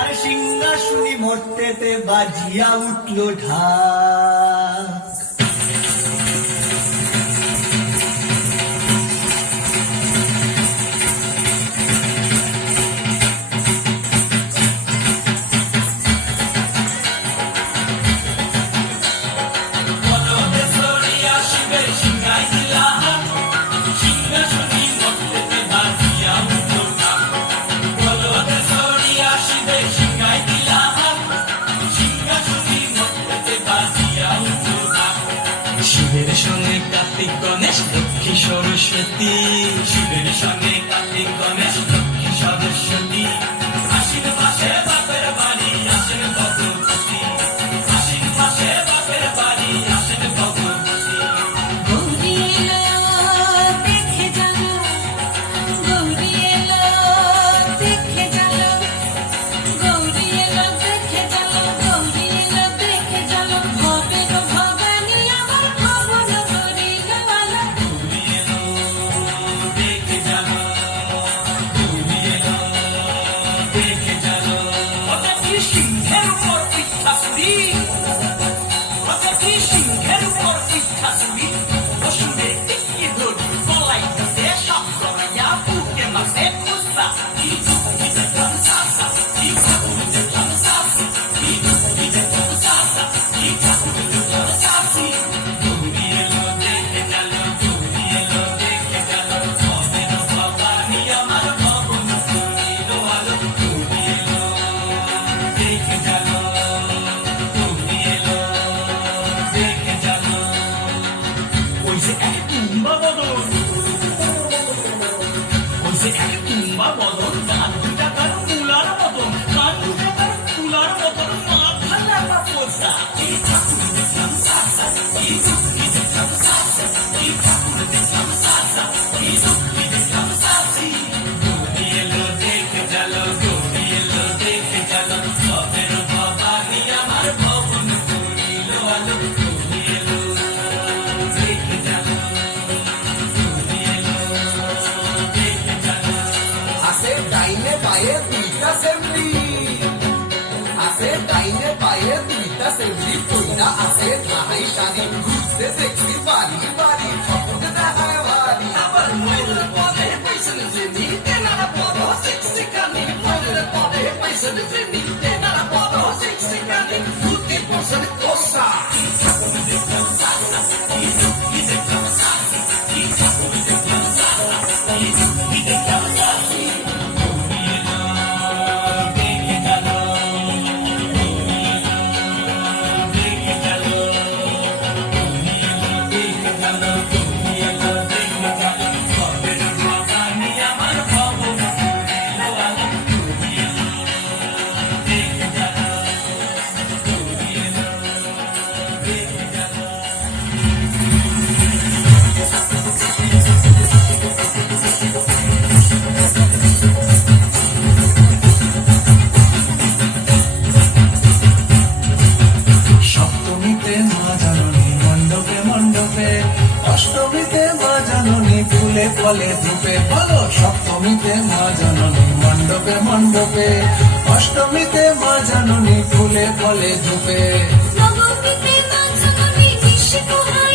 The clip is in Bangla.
আর সিংহাসনী মর্তেতে বাজিয়া উঠল ঢাক। শিবের সঙ্গে কার্তিক গণেশ লক্ষ্মী সরস্বতী, শিবের সঙ্গে কার্তিক গণেশ লক্ষ্মী সরস্বতী, আশ্বিন মাসে বাপের বাড়ি আসেন ভগবতী, আশ্বিন মাসে বাপের বাড়ি আসেন ভগবতী। গৌরী এলো দেখে জানো, গৌরী এলো দেখে জানো, গৌরী এলো দেখে জানো, গৌরী এলো দেখে জানো, ভবের ভবানী আমার ভবন করিল আলো। গৌরী এলো দেখে জানো, গৌরী এলো দেখে জানো। ওটা কি সিংহের উপর পিঠাসুরি, ওটা কি সিংহের উপর পিঠাসুরি, পশুরে টিকি ধর গলাইতেছে সব জড়াইয়া বুকে মাঝে খুঁজা, কি যুক্তি দেখলাম সাসা, কি ঠাকুর দেখলাম সাসি, কি যুক্তি দেখলাম সাসা, কি ঠাকুর দেখলাম সাসি। গৌরী এলো দেখে গেল, গৌরী এলো দেখে গেল, ভবের ভবানী আমার ভবন করিল আলো। গৌরী এলো দেখে গেল, গৌরী এলো দেখে গেল। ওই যে এক তুম্বা বদন, ওই যে এক তুম্বা বদন, কান দুটা তার তুলার মতন, কান দুটা তার তুলার মতন, মাথা লাগা পোষা। কি ঠাকুর দেখলাম সাসা, কি যুক্তি দেখলাম সাসা, কি ঠাকুর দেখলাম সাসা, কি যুক্তি দেখলাম সাসি। গৌরী এলো দেখে গেল, গৌরী এলো দেখে গেল, ভবের ভবানী আমার ভবন করিল আলো। গৌরী এলো দেখে গেল, গৌরী এলো দেখে গেল। আসে ডাইনে পায়ে দুইটা সেমলি, আসে ডাইনে পায়ে দুইটা সেমলি, কইরা আসে ধারাই শাড়ি, ঘুরতে দেখছি বাড়ি বাড়ি, ঠকুর দেখায় বাড়ি। আবার ময়ূর পদে পয়সা জেনি, তেনারা বড় সেক্সি কানি, ময়ূর পদে পয়সা জেনি, তেনারা বড় সেক্সি কানি, ধুতি পোষণ কোসা। কি ঠাকুর দেখলাম সাসা, কি যুক্তি দেখলাম সাসি, কি ঠাকুর দেখলাম সাসা, কি যুক্তি দেখলাম সাসি। গৌরী এলো দেখে গেল, গৌরী এলো দেখে গেল, গৌরী এলো দেখে গেল, গৌরী এলো দেখে গেল, ভবের ভবানী আমার ভবন করিল আলো। গৌরী এলো দেখে গেল, গৌরী এলো দেখে গেল। সপ্তমীতে মা জাননী মণ্ডপে মণ্ডপে, অষ্টমীতে মা জাননী ফুলে ফলে ধূপে। বলো সপ্তমীতে মা জাননী মণ্ডপে মণ্ডপে, অষ্টমীতে মা জাননী ফুলে ফলে ধূপে। নবমীতে মা জাননী নিশি পোহায়